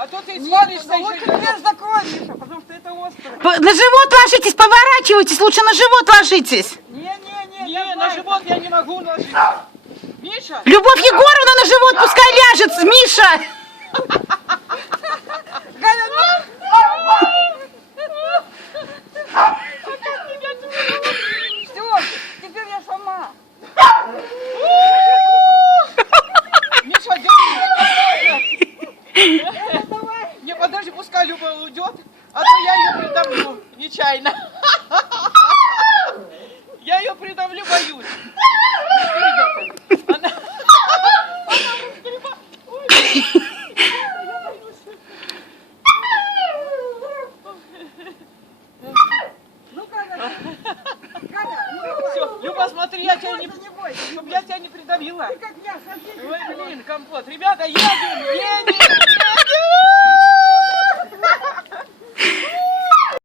А то ты Нет, свалишься ну и лучше живешь. дверь закрой, Миша, потому что это острое. На живот ложитесь, поворачивайтесь, лучше на живот ложитесь. Не-не-не, Не, на живот я не могу ложить. Миша, Любовь Егоровна на живот пускай ляжет, Миша. Галя, все, теперь я сама. Миша, держи. Не, подожди, пускай Люба уйдет, а то я ее придавлю нечаянно.